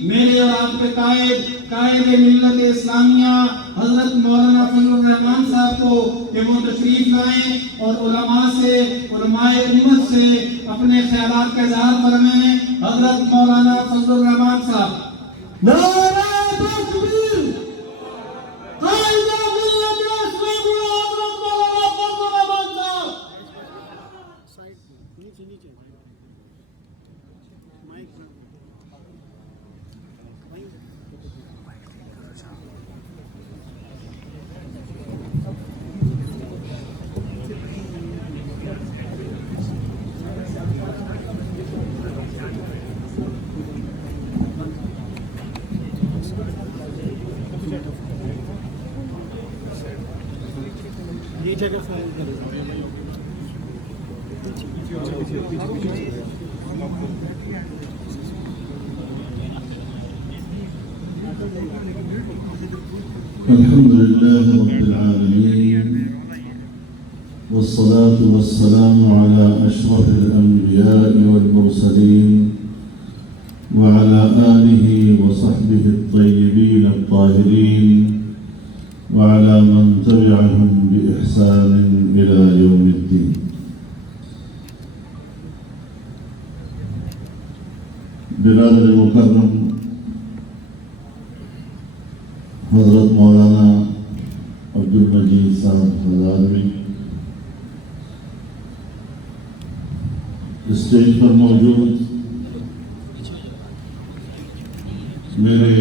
میرے اور آپ کے قائد ملت اسلامیہ حضرت مولانا فضل الرحمان صاحب کو کہ وہ تشریف لائیں اور علماء امت سے اپنے خیالات کا اظہار فرمائیں۔ حضرت مولانا فضل الرحمان صاحب۔ نعرہ تکبیر! قائد ملت اسلامیہ حضرت مولانا فضل الرحمان صاحب۔ الحمد لله رب العالمين والصلاة والسلام على أشرف الأنبياء والمرسلين وعلى آله وصحبه الطيبين الطاهرين وعلى من تبعهم بإحسان إلى يوم الدين. برادر مکرم حضرت مولانا عبدالمجید صاحب ہزاروی، اسٹیج پر موجود میرے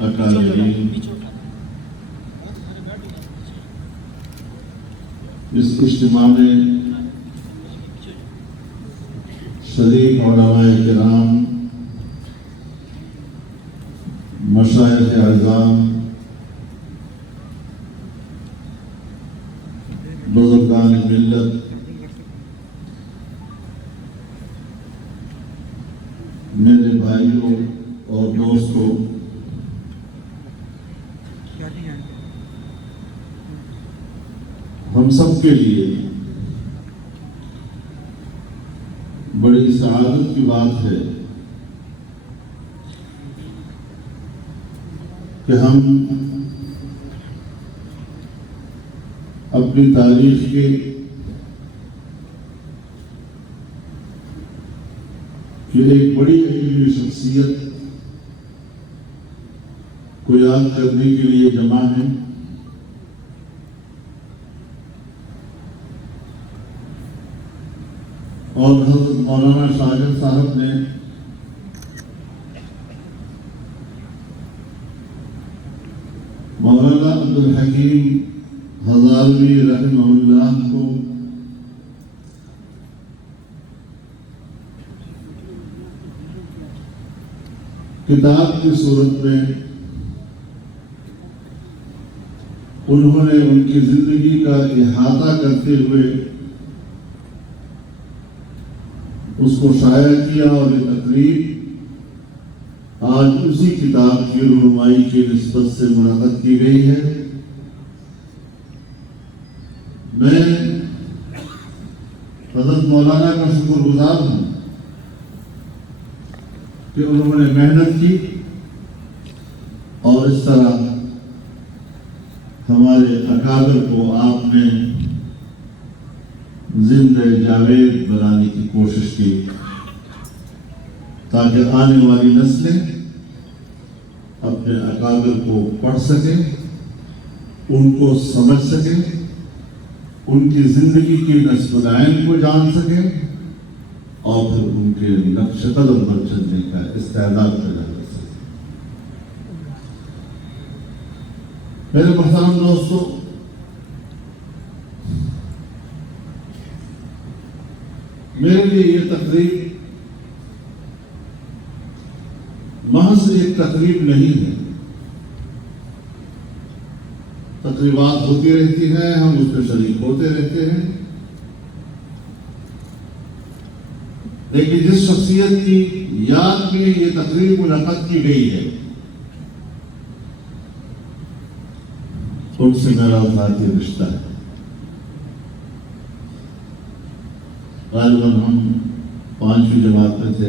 اکابرین، اس اجتماع میں شریک علماء کرام، مشائخ اعظام، بزرگان ملت، میرے بھائیوں اور دوستوں، ہم سب کے لیے بڑی سعادت کی بات ہے کہ ہم اپنی تاریخ کے ایک بڑی علمی شخصیت کو یاد کرنے کے لیے جمع ہیں۔ اور حضرت مولانا شاگرد صاحب نے مولانا عبدالحکیم ہزاروی رحمہ اللہ کو کتاب کی صورت میں انہوں نے ان کی زندگی کا احاطہ کرتے ہوئے اس کو شائع کیا، اور یہ تقریب آج اسی کتاب کی رونمائی کی نسبت سے منعقد کی گئی ہے۔ میں حضرت مولانا کا شکر گزار ہوں کہ انہوں نے محنت کی اور اس طرح ہمارے اکابر کو آپ نے زندہ جاوید بنانے کی کوشش کی تاکہ آنے والی نسلیں اپنے اکابر کو پڑھ سکیں، ان کو سمجھ سکیں، ان کی زندگی کی نسب العین کو جان سکیں، اور پھر ان کے نقش قدم پر چلنے کا استعداد پیدا کر سکیں۔ میرے محترم دوستو، میرے لیے یہ تقریب محض ایک تقریب نہیں ہے۔ تقریبات ہوتی رہتی ہیں، ہم اس میں شریک ہوتے رہتے ہیں، لیکن جس شخصیت کی یاد میں یہ تقریب منعقد کی گئی ہے ان سے میرا ذاتی رشتہ ہے۔ غالباً ہم 5ویں جماعت میں تھے،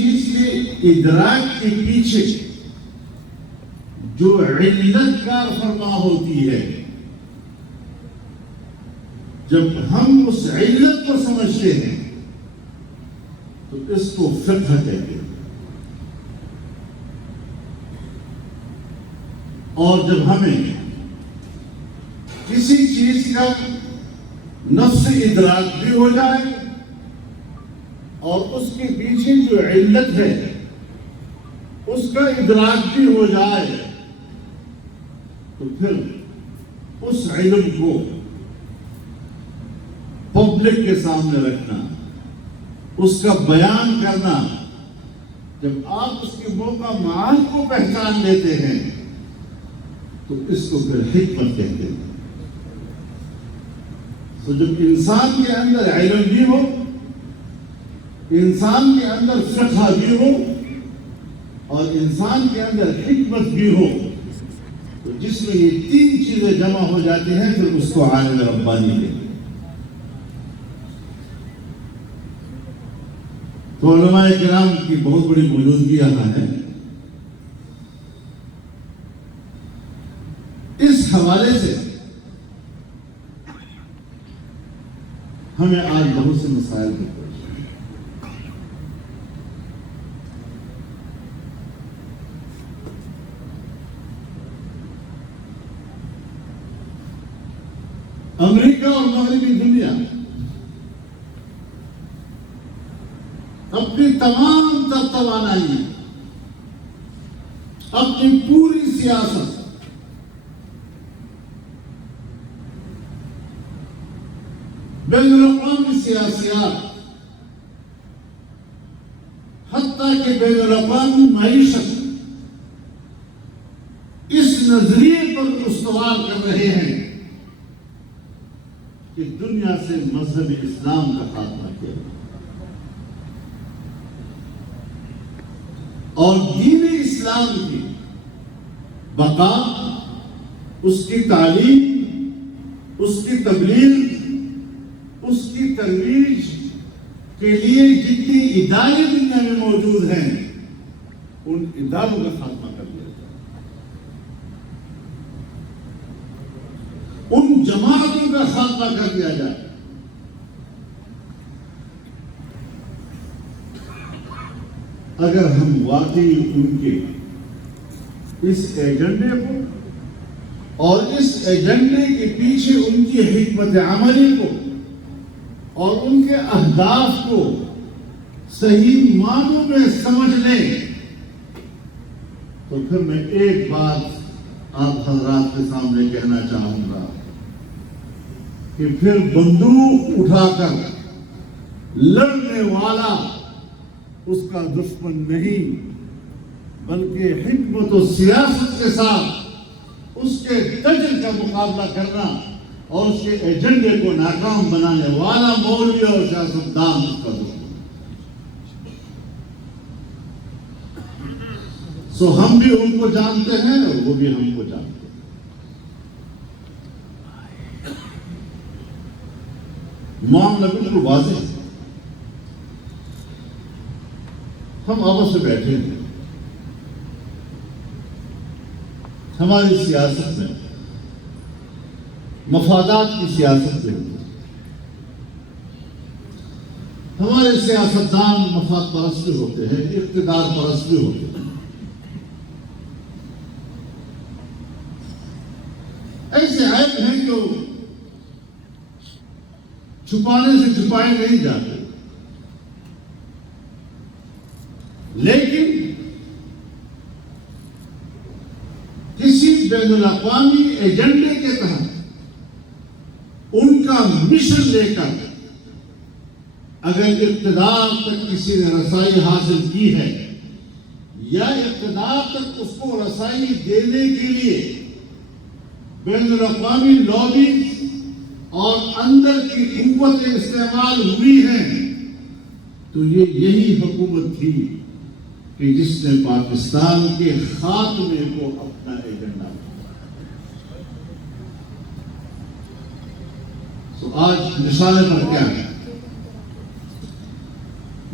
چیز کے ادراک کے پیچھے جو علت کار فرما ہوتی ہے، جب ہم اس علت کو سمجھتے ہیں تو اس کو فقہ کہتے ہیں، اور جب ہمیں کسی چیز کا نفس ادراک بھی ہو جائے اور اس کے پیچھے جو علت ہے اس کا ادراک بھی ہو جائے تو پھر اس علم کو پبلک کے سامنے رکھنا، اس کا بیان کرنا، جب آپ اس کے موقع معاد کو پہچان لیتے ہیں تو اس کو پھر حکمت کہتے ہیں۔ تو جب انسان کے اندر علم بھی ہو، انسان کے اندر فقہ بھی ہو اور انسان کے اندر حکمت بھی ہو، تو جس میں یہ تین چیزیں جمع ہو جاتی ہیں پھر اس کو عالم ربانی کہتے ہیں۔ تو علماء کرام کی بہت بڑی موجودگی یہاں ہے۔ اس حوالے سے ہمیں آج بہت سے مسائل بھی پیش ہیں۔ امریکہ اور مغربی دنیا اپنی تمام تر توانائی، اپنی پوری سیاست بین الاقوامی سیاسیات، حتیٰ کہ بین الاقوامی معیشت اس نظریے پر استوار کر رہے ہیں کہ دنیا سے مذہب اسلام کا خاتمہ کیا جائے اور دین اسلام کی بقا، اس کی تعلیم، اس کی تبلیغ، اس کی ترویج کے لیے جتنی ادارے دنیا میں موجود ہیں ان اداروں کا خاتمہ کر دیا جائے، ان جماعتوں کا خاتمہ کر دیا جائے۔ اگر ہم واقعی ان کے اس ایجنڈے کو اور اس ایجنڈے کے پیچھے ان کی حکمت عملی کو اور ان کے اہداف کو صحیح معنوں میں سمجھ لیں تو پھر میں ایک بات آپ حضرات کے سامنے کہنا چاہوں گا کہ پھر بندوق اٹھا کر لڑنے والا اس کا دشمن نہیں، بلکہ حکمت و سیاست کے ساتھ اس کے دجل کا مقابلہ کرنا اور اس کے ایجنڈے کو ناکام بنانے والا مولوی اور سیاستدان اس کا دشمن۔ سو ہم بھی ان کو جانتے ہیں اور وہ بھی ہم کو جانتے ہیں۔ معاملہ بالکل واضح ہے۔ ہم آپس میں بیٹھے ہیں، ہماری سیاست میں مفادات کی سیاست میں ہمارے سیاستدان مفاد پرست بھی ہوتے ہیں، اقتدار پرست بھی ہوتے ہیں۔ ایسے عیب ہیں جو چھپانے سے چھپائے نہیں جاتے، لیکن کسی بین الاقوامی ایجنڈے کے تحت ان کا مشن لے کر اگر اقتدار تک کسی نے رسائی حاصل کی ہے یا اقتدار تک اس کو رسائی دینے کے لیے بین الاقوامی لابی اور اندر کی قوتیں استعمال ہوئی ہیں، تو یہ یہی حکومت تھی کہ جس نے پاکستان کے خاتمے کو اپنا ایجنڈا بنایا۔ تو آج نشانے پر کیا ہے؟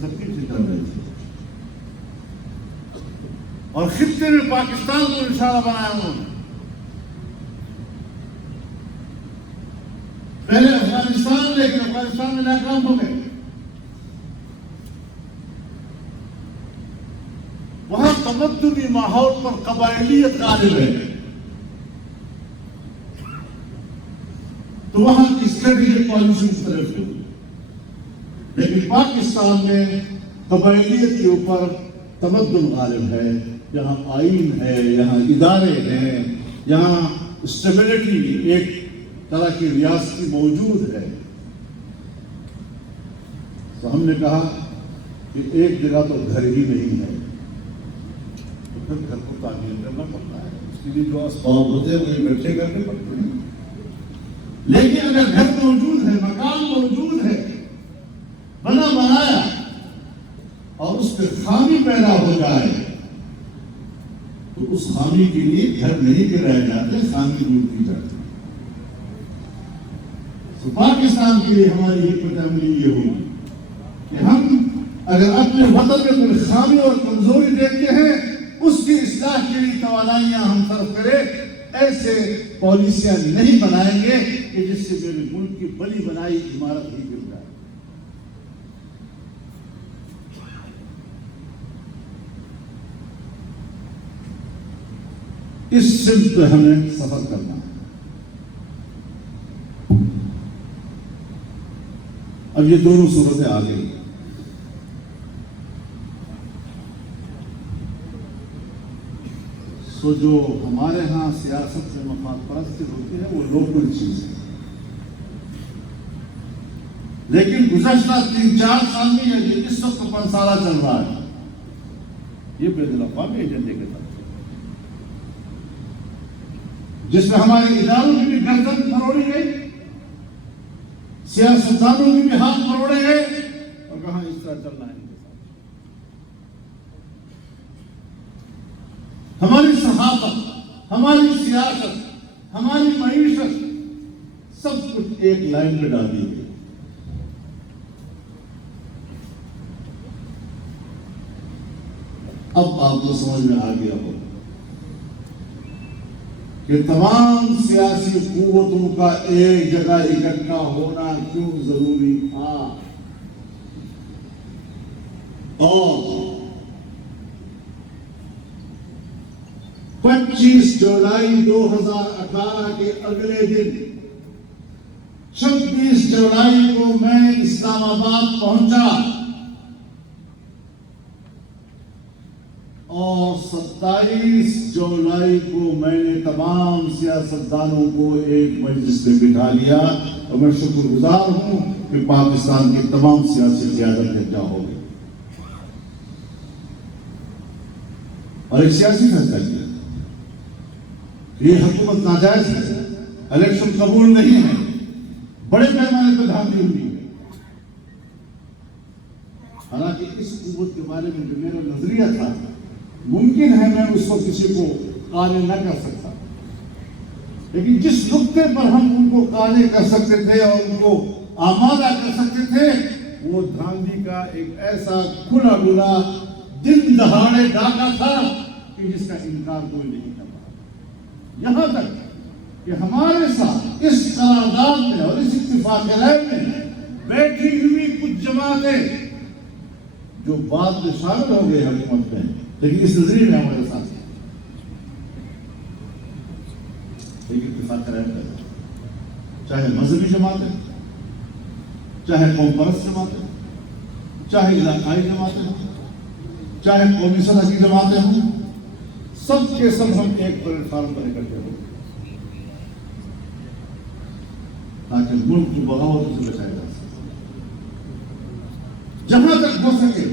سب کی فکر رہی تھی اور خطے میں پاکستان کو نشانہ بنایا انہوں نے. پہلے افغانستان لیکن افغانستان میں ناکام ہو گئے. وہاں تمدنی ماحول پر قبائلیت غالب ہے تو وہاں کی اسٹریٹجک پالیسی مختلف ہوئی. لیکن پاکستان میں قبائلیت کے اوپر تمدن غالب ہے. یہاں آئین ہے, یہاں ادارے ہیں, یہاں اسٹیبلٹی ایک طرح کی ریاستی موجود ہے. تو ہم نے کہا کہ ایک جگہ تو گھر ہی نہیں ہے تو پھر گھر کو تعمیر کرنا پڑتا ہے. اس کے لیے جو اسباب ہوتے ہیں وہ اکٹھے کرنے پڑتے ہیں. لیکن اگر گھر موجود ہے, مکان موجود ہے, بنا بنایا, اور اس پہ خامی پیدا ہو جائے تو اس خامی کے لیے گھر نہیں گرایا جاتے, خامی دور کی جاتی. تو پاکستان کے لیے ہماری حکمت عملی یہ ہوگی کہ ہم اگر اپنے وطن میں کوئی خامی اور کمزوری دیکھتے ہیں اس کی اصلاح کے لیے توانائیاں ہم صرف کریں. ایسے پالیسیاں نہیں بنائیں گے کہ جس سے میرے ملک کی بنی بنائی عمارت ہی گر جائے. اس سمت پہ ہمیں سفر کرنا ہے. اب یہ دونوں صورتیں آ گئی. تو جو ہمارے ہاں سیاست سے مفاد پرستی ہوتی ہے وہ لوکل چیز ہے. لیکن گزشتہ 3-4 سال میں یہ اس وقت پنسالہ چل رہا ہے یہ بین الاقوامی ایجنڈے کے تحت, جس میں ہمارے اداروں کی بھی گردن مروڑی گئی, سیاستدانوں کی بھی ہاتھ مروڑے گئے, اور کہاں اس طرح چلنا ہے. ہماری صحافت, ہماری سیاست, ہماری معیشت سب کچھ ایک لائن پہ ڈال دی گئی. اب آپ کو سمجھ میں آ گیا ہو کہ تمام سیاسی قوتوں کا ایک جگہ اکٹھا ہونا کیوں ضروری تھا. اور 25 جولائی 2018 کے اگلے دن 26 جولائی کو میں اسلام آباد پہنچا اور 27 جولائی کو میں نے تمام سیاستدانوں کو ایک مجلس میں بٹھا لیا. اور میں شکر گزار ہوں کہ پاکستان کی تمام سیاسی قیادت یکجا ہو گئی اور ایک سیاسی فیصلہ کیا. یہ حکومت ناجائز ہے, الیکشن قبول نہیں ہے, بڑے پیمانے پر دھاندلی ہوئی ہے. حالانکہ اس قوت کے بارے میں جو میرا نظریہ تھا, ممکن ہے میں اس کو کسی کو قانع نہ کر سکتا, لیکن جس نقطے پر ہم ان کو قانع کر سکتے تھے اور ان کو آمادہ کر سکتے تھے وہ دھاندلی کا ایک ایسا کھلا ڈلا دن دہاڑے ڈاکہ تھا کہ جس کا انکار کوئی نہیں کر پا. یہاں تک کہ ہمارے ساتھ اس قرارداد میں اور اس اتفاق رائے میں بیٹھی ہوئی کچھ جماعتیں جو بعد میں شامل ہو گئے حکومت میں, لیکن اس نظریے میں ہمارے ساتھ ایک اتفاق رائے میں, چاہے مذہبی جماعتیں, چاہے قوم پرست جماعتیں, چاہے علاقائی جماعتیں ہوں, چاہے قومی سطح کی جماعتیں ہوں, سب کے سب ہم ایک پلیٹ فارم پر اکٹھے ہو تاکہ ملک کی بغاوت سے بچایا جا سکے. جہاں تک ہو سکے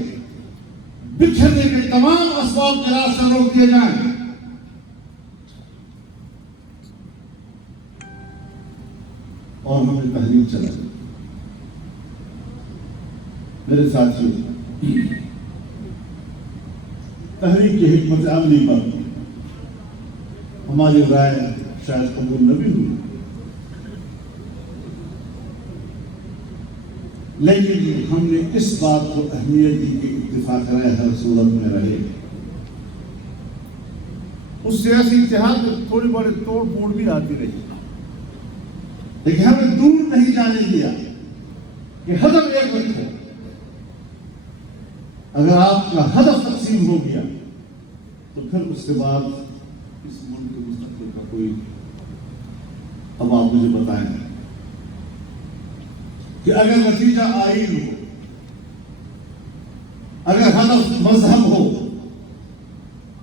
بچھڑنے کے تمام اسباب کے راستے روک دیے جائیں. اور ہمیں تحریک چلائی. میرے ساتھیوں, تحریک کی حکمت عملی پر ہماری رائے شاید قبول نہ بھی ہوئی, لیکن ہم نے اس بات کو اہمیت دی کہ اتفاق رائے ہر صورت میں رہے. اس سیاسی اتحاد میں تھوڑی بڑی توڑ پھوڑ بھی آتی رہی, لیکن ہمیں دور نہیں جانے دیا کہ ہدف ایک رکھو. اگر آپ کا ہدف تقسیم ہو گیا تو پھر اس کے بعد اس ملک کے مستقبل کا کوئی, اب آپ مجھے بتائیں کہ اگر نتیجہ آئین ہو, اگر ہدف مذہب ہو,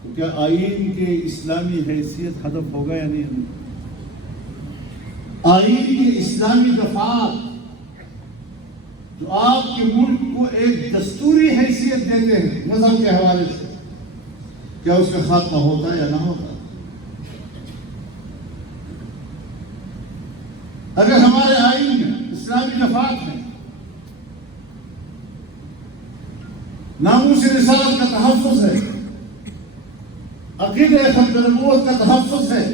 تو کیا آئین کے اسلامی حیثیت ہدف ہوگا یا نہیں؟ آئین کے اسلامی دفعات جو آپ کے ملک کو ایک دستوری حیثیت دیتے ہیں مذہب کے حوالے سے, کیا اس کا خاتمہ ہوتا ہے یا نہ ہوتا؟ اگر ہمارے آئین میں اسلامی دفعات ہیں, ناموس رسالت کا تحفظ ہے, عقیدہ ختم نبوت کا تحفظ ہے,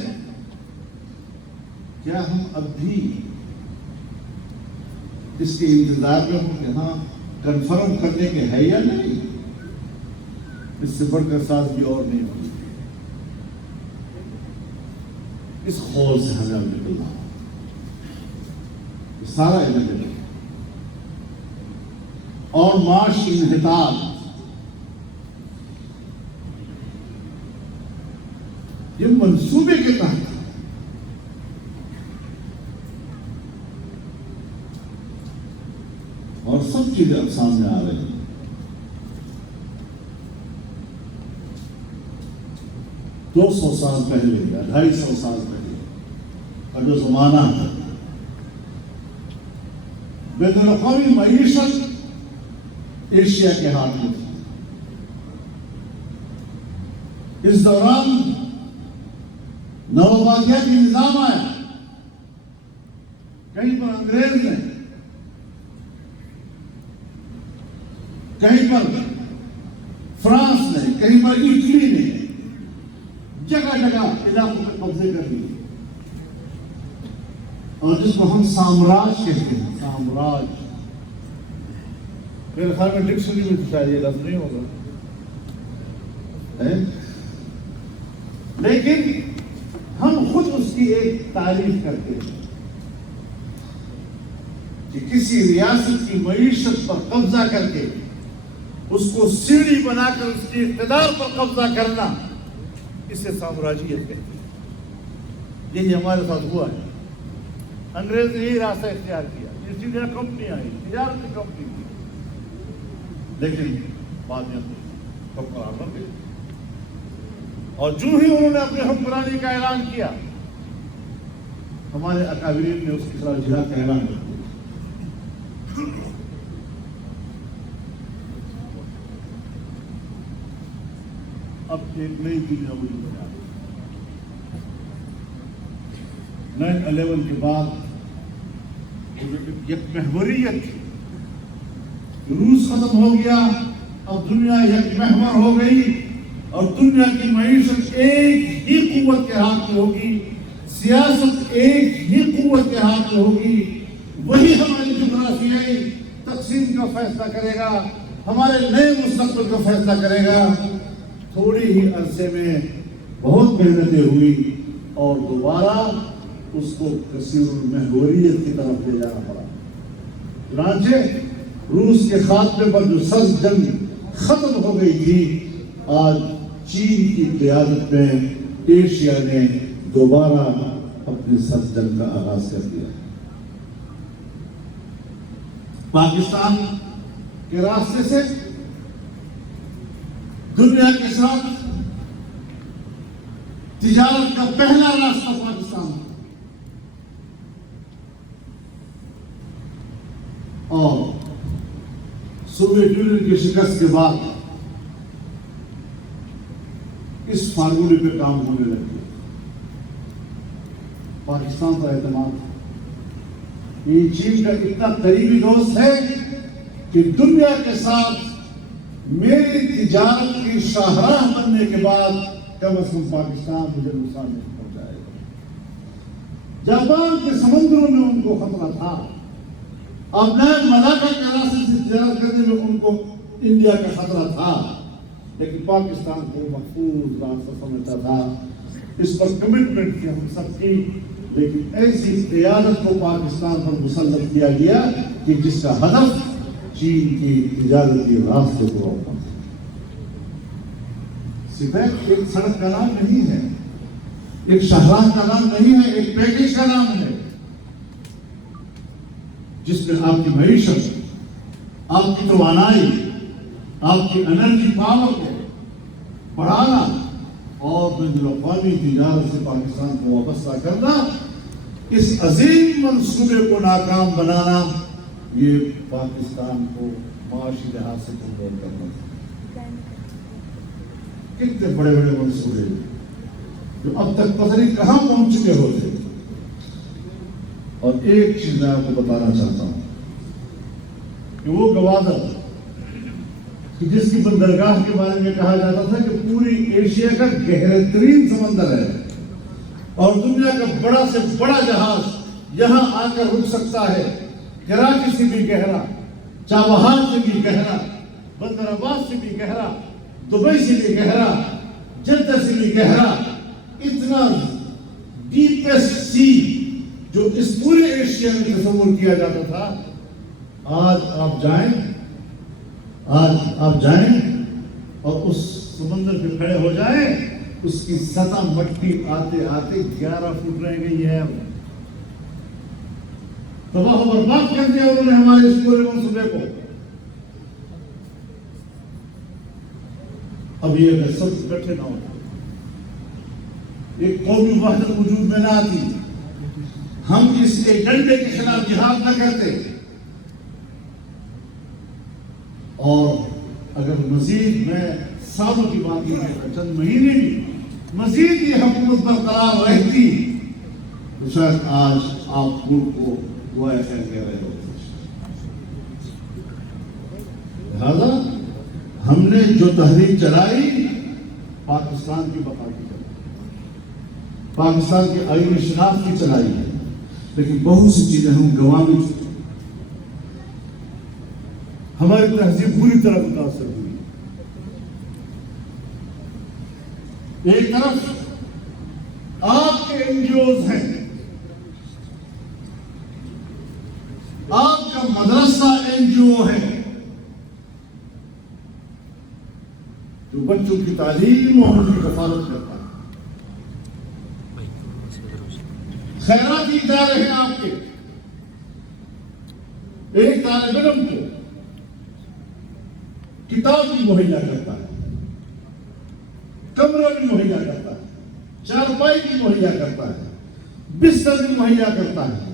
کیا ہم اب بھی اس کے انتظار میں ہوں کہ ہاں کنفرم کرنے کے ہے یا نہیں؟ اس سے بڑھ کر ساز بھی اور نہیں ہوگی. اس خول سے ہمیں اب نکلنا ہو, سارا علم ہے اور معاشی انحطاط یہ منصوبے کے تحت اور سب چیزیں اب سامنے آ رہی ہیں. دو سو سال پہلے یا 250 سال پہلے کا جو زمانہ ہے, بین الاقوامی معیشت ایشیا کے ہاتھ میں تھی. اس دوران نوآبادیاتی نظام آیا, کہیں پر انگریز نے, کہیں پر فرانس نے, کہیں پر اٹلی نے جگہ جگہ علاقوں میں قبضے کر لیے, اور جس کو ہم سامراج کہتے ہیں, سامراج میرے خیال میں ڈکشنری میں تو شاید یہ لفظ نہیں ہوگا, لیکن ہم خود اس کی ایک تعریف کرتے ہیں کہ کسی ریاست کی معیشت پر قبضہ کر کے اس کو سیڑھی بنا کر اس کی اقتدار پر قبضہ کرنا, اسے سامراجیت کہتے ہیں. یہی ہمارے ساتھ ہوا ہے. انگریز نے یہی راستہ اختیار کیا, اسی طرح کمپنی آئی, تجارتی کمپنی کی, لیکن بعد میں حکمران بن گئے, اور جو ہی انہوں نے اپنے حکمرانی کا اعلان کیا, ہمارے اکابرین نے اس کی طرح جہاد کا اعلان کر دیا. اب ایک نئی دنیا وجود میں آ گئی. 9/11 کے بعد یک محوریت تھی, روس ختم ہو گیا, اب دنیا یک محور ہو گئی, اور دنیا کی معیشت ایک ہی قوت کے ہاتھ میں ہوگی, سیاست ایک ہی قوت کے ہاتھ میں ہوگی. وہی ہماری جغرافیائی تقسیم کا فیصلہ کرے گا, ہمارے نئے مستقبل کا فیصلہ کرے گا. تھوڑی ہی عرصے میں بہت محنتیں ہوئی اور دوبارہ اس کو کثیر المحوریت کی طرف لے جانا پڑا. چنانچہ روس کے خاتمے پر جو سرد جنگ ختم ہو گئی تھی, آج چین کی قیادت میں ایشیا نے دوبارہ اپنی سرد جنگ کا آغاز کر دیا. پاکستان کے راستے سے دنیا کے ساتھ تجارت کا پہلا راستہ پاکستان ہے, اور سوویت یونین کی شکست کے بعد اس فارمولے پہ کام ہونے لگے. پاکستان کا اعتماد یہ چین کا اتنا قریبی دوست ہے کہ دنیا کے ساتھ میری تجارت کی شاہراہ بننے کے بعد کم از کم پاکستان مجھے نقصان نہیں پہنچائے گا. جاپان کے سمندروں میں ان کو خطرہ تھا, اب نئے ملاقہ کراچی سے تجارت کرنے میں ان کو انڈیا کا خطرہ تھا، لیکن پاکستان کو محفوظ راستہ سمجھتا تھا، اس پر کمٹمنٹ کی ہم سب کی، لیکن ایسی قیادت کو پاکستان پر مسلط کیا گیا کہ جس کا ہدف چین کی تجارتی راستے کو روکنا تھا۔ سپیک ایک سڑک کا نام نہیں ہے، ایک شاہراہ کا نام نہیں ہے، ایک پیکیج کا نام ہے جس میں آپ کی معیشت، آپ کی توانائی، آپ کی انرجی پاور کو بڑھانا اور بین الاقوامی تجارت سے پاکستان کو وابستہ کرنا، اس عظیم منصوبے کو ناکام بنانا، یہ پاکستان کو معاشی لحاظ سے کمزور کرنا تھا۔ کتنے بڑے بڑے منصوبے جو اب تک پتہ نہیں کہاں پہنچ چکے ہوتے۔ اور ایک چیز میں آپ کو بتانا چاہتا ہوں کہ وہ گوادر کہ جس کی بندرگاہ کے بارے میں کہا جاتا تھا کہ پوری ایشیا کا گہرے ترین سمندر ہے اور دنیا کا بڑا سے بڑا جہاز یہاں آ کر رک سکتا ہے، کراچی سے بھی گہرا، چابہار سے بھی گہرا، بندر عباس سے بھی گہرا، دبئی سے بھی گہرا، جدہ سے بھی گہرا، اتنا ڈیپسٹ سی جو اس پورے ایشیا میں تصور کیا جاتا تھا، آج آپ جائیں اور اس سمندر پہ کھڑے ہو جائیں، اس کی سطح مٹی آتے آتے 11 فٹ رہ گئی ہے۔ تباہ و برباد کر دیا انہوں نے ہمارے اس پورے منصوبے کو۔ اب یہ اگر سب اکٹھے نہ ہوتے، ایک قومی وحدت وجود میں نہ آتی، ہم اس ایجنڈے کے خلاف جہاد نہ کرتے، اور اگر مزید میں سالوں کی بات نہیں، چند مہینے بھی مزید یہ حکومت برقرار رہتی تو شاید آج آپ ملک کو دعائیں خیر کہہ رہے ہوتے۔ لہذا ہم نے جو تحریک چلائی پاکستان کی بقا کی چلائی، پاکستان کے آئینی شناخت کی چلائی ہے، لیکن بہت سی چیزیں ہم گنوا بھی چکے۔ ہماری تہذیب بری طرح متاثر ہوئی۔ ایک طرف آپ کے این جی اوز ہیں، آپ کا مدرسہ این جی او ہے جو بچوں کی تعلیم اور ان کی کفالت کرتا ہے، خیراتی ادارے ہیں آپ کے، ایک طالب علم کو کتاب بھی مہیا کرتا ہے، کمرہ بھی مہیا کرتا ہے، چارپائی بھی مہیا کرتا ہے، بستر بھی مہیا کرتا ہے،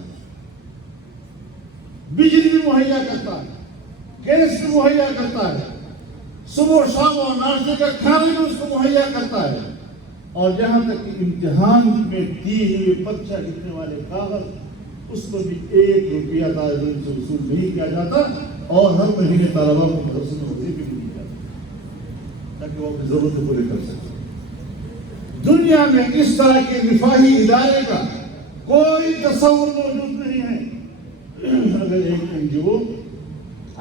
بجلی بھی مہیا کرتا ہے، گیس بھی مہیا کرتا ہے، صبح شام اور ناشتے کا کھانا بھی اس کو مہیا کرتا ہے، اور جہاں تک کہ امتحان میں دی ہوئی پرچہ لکھنے والے کاغذ، اس پر بھی 1 روپیہ طالب علم سے وصول نہیں کیا جاتا، اور ہر مہینے طلباء کو مدرسے میں وظیفے بھی دی جاتے تاکہ وہ اپنی ضرورتیں پوری کر سکیں۔ دنیا میں اس طرح کے رفاہی ادارے کا کوئی تصور موجود نہیں ہے۔ اگر ایک این جی او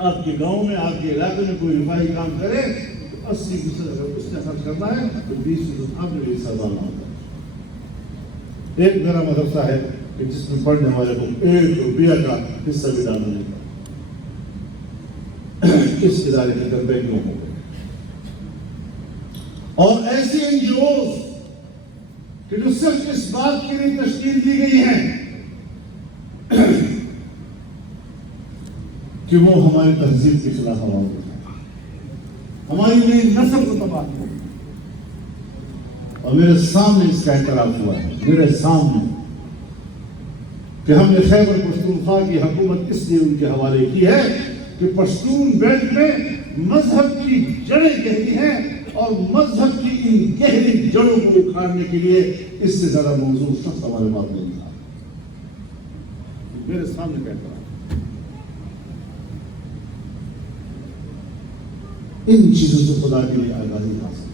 آپ کے گاؤں میں، آپ کے علاقے میں کوئی رفاہی کام کرے تو 80% اگر اس نے خرچ کرنا ہے تو 20% آپ نے حصہ ڈالنا ہوتا ہے۔ ایک میرا مدرسہ ہے کہ جس میں پڑھنے والے کو 1 روپیہ کا حصہ بھی ڈالنا نہیں پڑتا۔ اس ادارے کے دربے کیوں ہو گئے؟ اور ایسی این جی اوز کہ جو صرف اس بات کے لیے تشکیل دی گئی ہیں کہ وہ ہماری تہذیب کے خلاف آواز اٹھائیں، ہماری نئی نسل کو تباہ کریں۔ اور میرے سامنے اس کا اعتراف ہوا ہے، میرے سامنے، کہ ہم نے خیبر پختونخوا کی حکومت اس لیے ان کے حوالے کی ہے کہ پشتون بیلٹ میں مذہب کی جڑیں گہری ہیں، اور مذہب کی ان گہری جڑوں کو اکھاڑنے کے لیے اس سے زیادہ موضوع شخص ہمارے پاس نہیں تھا۔ میرے سامنے کہتا ہے ان چیزوں سے خدا کے لیے آگاہی حاصل۔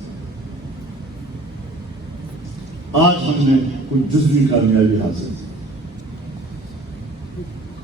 آج ہم نے کوئی جزوی کامیابی حاصل کی،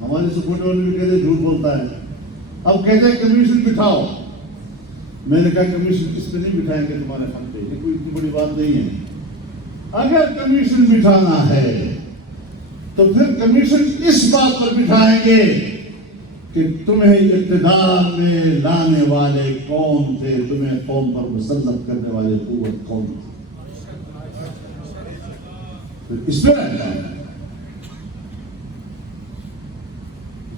ہمارے سپورٹ والے بھی کہتے جھوٹ بولتا ہے. اب کہتے ہیں کمیشن بٹھاؤ. میں نے کہا کمیشن اس پہ نہیں بٹھائیں گے تمہارے حق پہ, یہ کوئی اتنی بڑی بات نہیں ہے. اگر کمیشن بٹھانا ہے تو پھر کمیشن اس بات پر بٹھائیں گے کہ تمہیں اقتدار میں لانے والے کون تھے, تمہیں قوم پر مسلط کرنے والے قوت کون تھی. اس پہ رہتا ہے,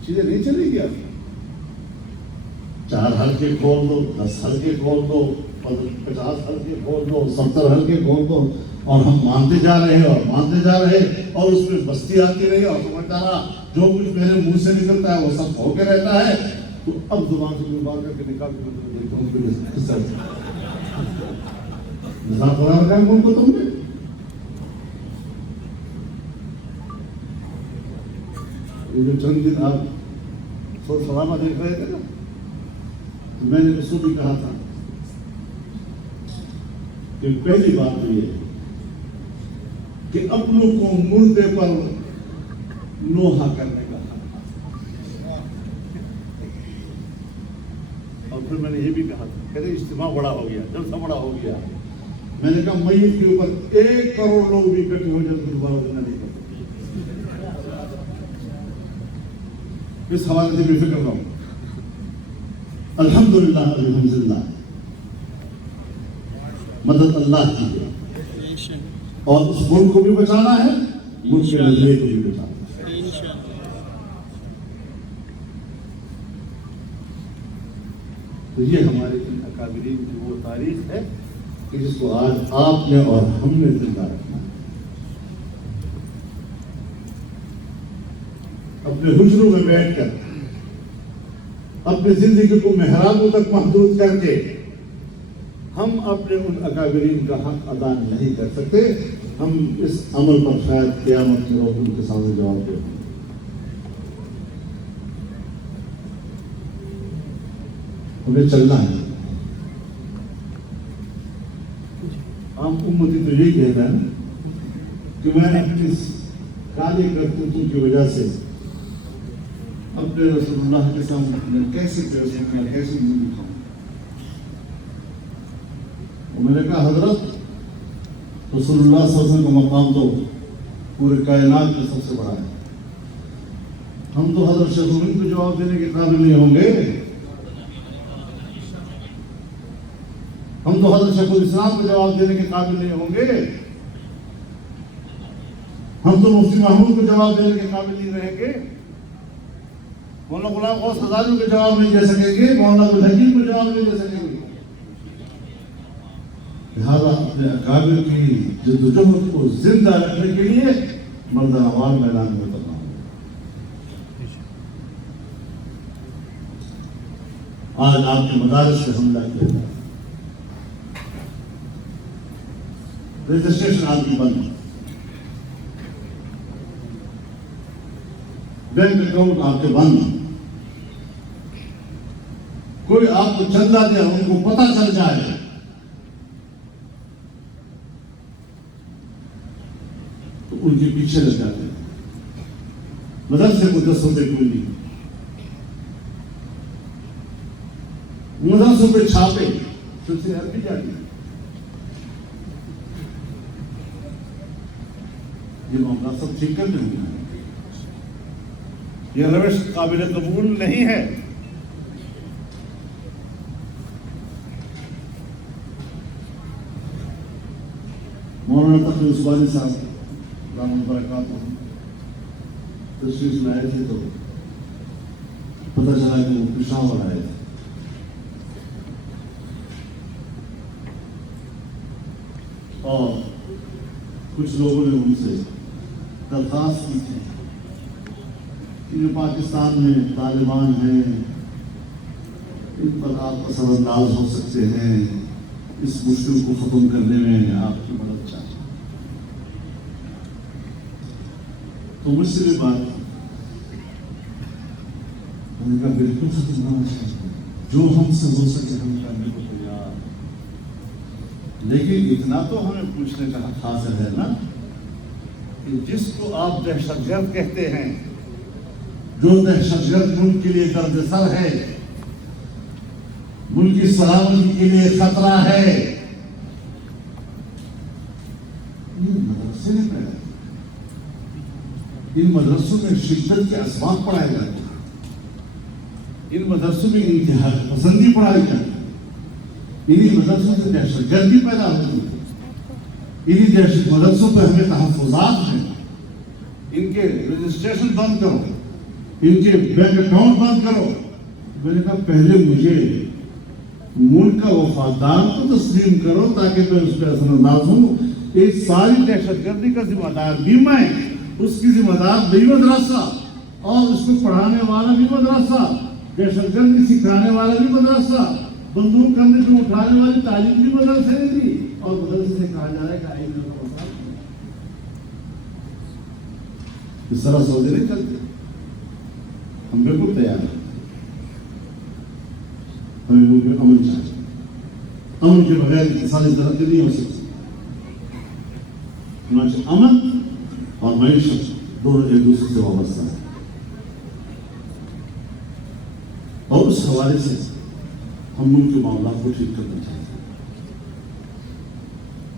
چیزیں نہیں چلے گی. 4 حلقے کھول دو, 10 حلقے کھول دو, 50 حلقے کھول دو, 70 حلقے کھول دو, اور ہم مانتے جا رہے ہیں اور مانتے جا رہے, اور اس میں بستی آتی رہی, اور سمجھتا رہا جو کچھ میرے منہ سے نکلتا ہے وہ سب ہو کے رہتا ہے. تو اب زبان سے بات کر کے نکال کون کو تم نے یہ جو چند دن آپ سو سلامہ دیکھ رہے تھے نا, تو میں نے اس کو بھی کہا تھا کہ پہلی بات تو یہ ہے کہ اپنوں کو مردے پر نوحہ کرنے کا حق. اور پھر میں نے یہ بھی کہا تھا, کہتے اجتماع بڑا ہو گیا, جلسہ بڑا ہو گیا. میں نے کہا میت کے اوپر 1 کروڑ لوگ بھی اکٹھے ہو جائے تو دوبارہ دینا نہیں کرتے. اس حوالے سے بے فکر رہا ہوں. الحمدللہ الحمدللہ مدد اللہ کی ہے, اور اس ملک کو بھی بچانا ہے, ملک کے نظریے کو بھی بچانا ہے. تو یہ ہمارے ان اکابرین کی وہ تاریخ ہے کہ جس کو آج آپ نے اور ہم نے زندہ رکھنا ہے. اپنے حجروں میں بیٹھ کر اپنی زندگی کو محرابوں تک محدود کر کے ہم اپنے ان اکابرین کا حق ادا نہیں کر سکتے. ہم اس عمل پر شاید قیامت کے روز ان کے سامنے جواب دیں. ہمیں چلنا ہے. عام امتی تو یہی کہتا ہے نا کہ میں اس کالی کرتوتوں کی وجہ سے اپنے رسول اللہ کے سامنے کیسے پیش ہوں, کیسے منہ دکھاؤں. میں نے کہا حضرت رسول اللہ صلی اللہ علیہ وسلم کا مقام تو پورے کائنات میں سب سے بڑا ہے. ہم تو حضرت شیخ الہند کو جواب دینے کے قابل نہیں ہوں گے. ہم تو حضرت شیخ الاسلام کو جواب دینے کے قابل نہیں ہوں گے. ہم تو مفتی محمود کو جواب دینے کے قابل نہیں رہیں گے. مولانا غلام غوث ہزاری کو جواب نہیں دے سکیں گے. مولانا ابوالحکیم کو جواب نہیں دے سکیں گے. لہٰذا اپنے اکابر کی جدوجہد کو زندہ رکھنے کے لیے مردانہ وار میدان میں اترنا ہوگا. آج آپ کے مدارس سے حملہ کیا جائے, رجسٹریشن آپ کی بند, بینک اکاؤنٹ آپ کے بند, کوئی آپ کو چندہ دے ان کو پتہ چل جائے تو ان کے پیچھے لگ جاتے ہیں. مدرسے کو 10 روپے کیوں نہیں, مدرسوں پہ چھاپے سلسلے ہر بھی جاتی ہے. یہ معاملہ سب ٹھیک کر دیں گے. یہ روش قابل قبول نہیں ہے. مولانا تقی عثمانی صاحب رحمۃ برکاتہ تشریف لائے تھے تو پتہ چلا کہ وہ پشاور آئے تھے. اور کچھ لوگوں نے ان سے درخواست کی تھی کہ جو پاکستان میں طالبان ہیں ان پر آپ اثر انداز ہو سکتے ہیں, اس مشکل کو ختم کرنے میں آپ کی مدد چاہتے. تو مجھ سے بھی بات میں نے کہا بالکل ختم ہونا چاہیے, جو ہم سے ہو سکے ہم کرنے کو تیار. لیکن اتنا تو ہمیں پوچھنے کا حق حاصل ہے نا کہ جس کو آپ دہشت گرد کہتے ہیں جو دہشت گرد ملک کے لیے درد سر ہے، ملک کی سلامتی کے لیے خطرہ ہے، یہ مدرسے نے پیدا کیا۔ ان مدرسوں میں شدت کے اسباب پڑھائے جاتے ہیں، ان مدرسوں میں انتہا پسندی پڑھائی جاتی ہے، انہی مدرسوں سے دہشت گردی پیدا ہوتی ہے، انہی دہشت مدرسوں پہ ہمیں تحفظات ہیں۔ ان کے رجسٹریشن بند کرو، ان کے بینک اکاؤنٹ بند کرو۔ میں نے کہا پہلے مجھے ملک کا وفادار تو تسلیم کرو تاکہ میں اس پہ اثر انداز ہوں۔ ایک ساری دہشت گردی کا ذمہ دار بھی میں، اس کی ذمہ دار بھی مدرسہ، اور اس کو پڑھانے والا بھی مدرسہ، دہشت گردی سکھانے والا بھی مدرسہ، بندوق کرنے کو اٹھانے والی تعلیم بھی مدرسے نے دی، اور مدرسے سے کہا جا رہا ہے کہ آئیے اس طرح سوچے نہیں چلتے۔ ہم بالکل تیار ہیں، ہمیں ملک میں امن چاہیے، امن کے بغیر اقتصادی ترقی نہیں ہو سکتی۔ چنانچہ امن اور معیشت دونوں ایک دوسرے سے وابستہ ہیں، اور اس حوالے سے ہم ملک کے معاملات کو ٹھیک کرنا چاہتے ہیں،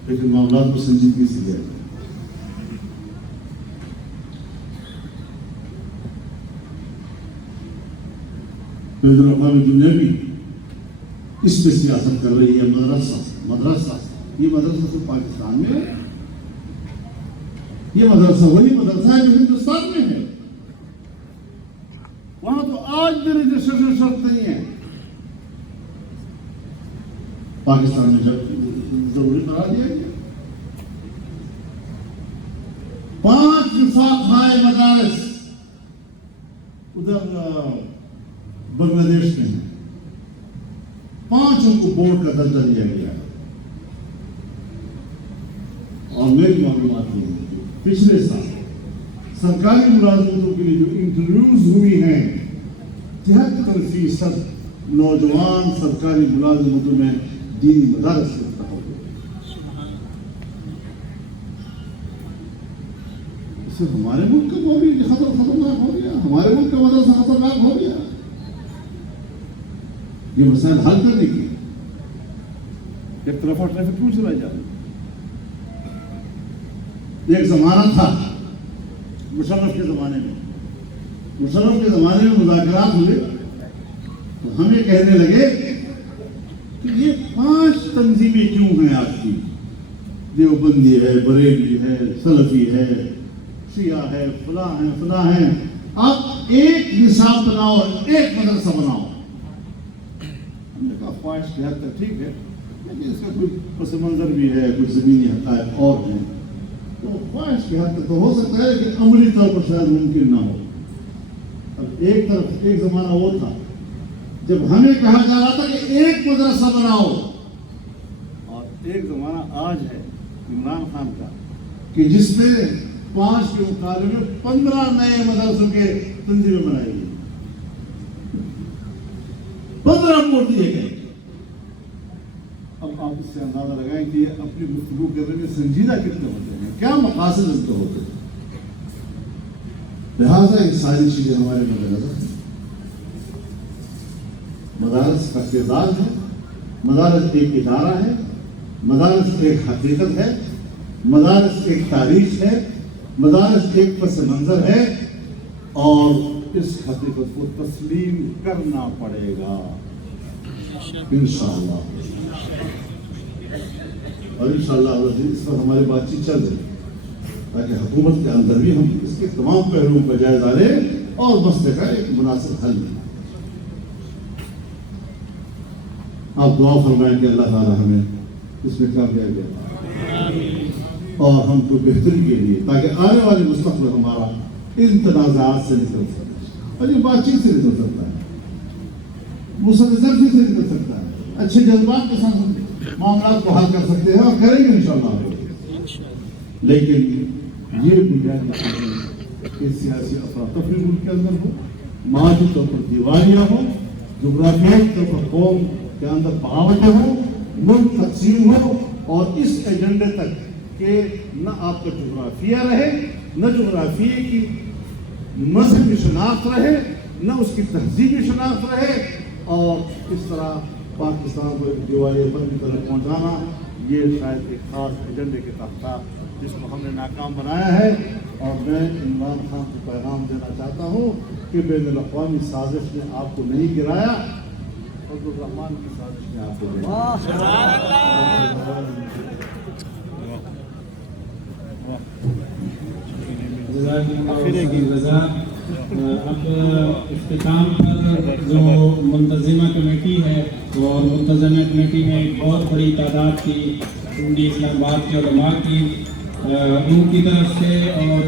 لیکن معاملات کو سنجیدگی سے لیا جائے۔ بین الاقوامی دنیا بھی اس پہ سیاست کر رہی ہے۔ مدرسہ یہ مدرسہ صرف پاکستان میں ہے، یہ مدرسہ وہی مدرسہ ہے جو ہندوستان میں ہے، وہاں تو آج بھی رجسٹریشن شرط نہیں ہے، پاکستان میں جب ضروری قرار دیا گیا۔ 5 وفاق ہائے مدارس ادھر بنگلہ دیش میں ہیں، 5 کو بورڈ کا درجہ دیا گیا ہے، اور میری معلومات یہ ہے پچھلے سال سرکاری ملازمتوں کے لیے جو انٹرویوز ہوئی ہیں 73% نوجوان سرکاری ملازمتوں میں دینی مدارس سے افتتاح ہو گئے۔ اس سے ہمارے ملک کا وہ بھی خطرناک ہو گیا، ہمارے ملک کا مدرسہ خطرناک ہو گیا۔ یہ مسائل حل کرنے کی ایک طرفہ ٹریفک کیوں چلائی جا رہی؟ ایک زمانہ تھا مشرف کے زمانے میں، مشرف کے زمانے میں مذاکرات ہوئے تو ہمیں کہنے لگے کہ یہ 5 تنظیمیں کیوں ہیں آپ کی، دیوبندی ہے، بریلوی ہے، سلفی ہے، شیعہ ہے، فلاں ہیں، آپ ایک نصاب بناؤ، ایک مدرسہ بناؤ۔ ہم نے کہا خواہش کی حد تک ٹھیک ہے، لیکن اس کا کوئی پس منظر بھی ہے، کچھ زمینی حقائق اور ہیں، تو خواہش کی حد تک تو ہو سکتا ہے لیکن عملی طور پر شاید ممکن نہ ہو۔ اب ایک طرف ایک زمانہ وہ تھا جب ہمیں کہا جا رہا تھا کہ ایک مدرسہ بناؤ، اور ایک زمانہ آج ہے عمران خان کا کہ جس میں 5 کے مقابلے میں 15 نئے مدرسوں کے تنظیمیں بنائی گئی، 15 ووٹ دیے گئے۔ اب آپ اس سے اندازہ لگائیں کہ یہ اپنی گفتگو کرنے میں سنجیدہ کتنے ہوتے ہیں، کیا مقاصد ان کے ہوتے ہیں۔ لہٰذا یہ ساری چیزیں ہمارے مدارس کا کردار ہے، مدارس ایک ادارہ ہے، مدارس ایک حقیقت ہے، مدارس ایک تاریخ ہے، مدارس ایک پس منظر ہے، اور اس حقیقت کو تسلیم کرنا پڑے گا انشاءاللہ، اور انشاءاللہ اس پر ہماری بات چیت چل رہی تاکہ حکومت کے اندر بھی ہم اس کے تمام پہلوؤں پر جائزہ لیں اور مسئلے کا ایک مناسب حل ملے۔ آپ دعا فرمائیں کہ اللہ تعالیٰ ہمیں اس میں کامیابی دے اور ہم کو بہتری کے لیے تاکہ آنے والے مستقبل ہمارا ان تنازعات سے نکل سکے، اور یہ بات چیت سے نکل سکتا ہے، مسلسل سے نکل سکتا ہے، اچھے جذبات کے ساتھ معاملات کو حل کر سکتے ہیں اور کریں گے انشاءاللہ۔ لیکن یہ بنیادی چیزیں کہ سیاسی افراتفری ملک کے اندر ہو، معاشی طور پر دیوالیاں ہو، جغرافیائی طور پر قوم کے اندر بغاوتیں ہوں، ملک تقسیم ہو، اور اس ایجنڈے تک کہ نہ آپ کا جغرافیہ رہے، نہ جغرافیے کی مذہبی شناخت رہے نہ اس کی تہذیبی شناخت رہے، اور اس طرح پاکستان کو ایک دیوالیہ پر کی طرف پہنچانا، یہ شاید ایک خاص ایجنڈے کے تحت تھا جس کو ہم نے ناکام بنایا ہے۔ اور میں عمران خان کو پیغام دینا چاہتا ہوں کہ بین الاقوامی سازش نے آپ کو نہیں گرایا، فضل الرحمان کی سازش نے آپ کو گرایا۔ اب اختتام پر جو منتظمہ کمیٹی ہے، اور منتظمہ کمیٹی میں ایک بہت بڑی تعداد کی سنی اسلام آباد کے علماء کی، ان کی طرف سے اور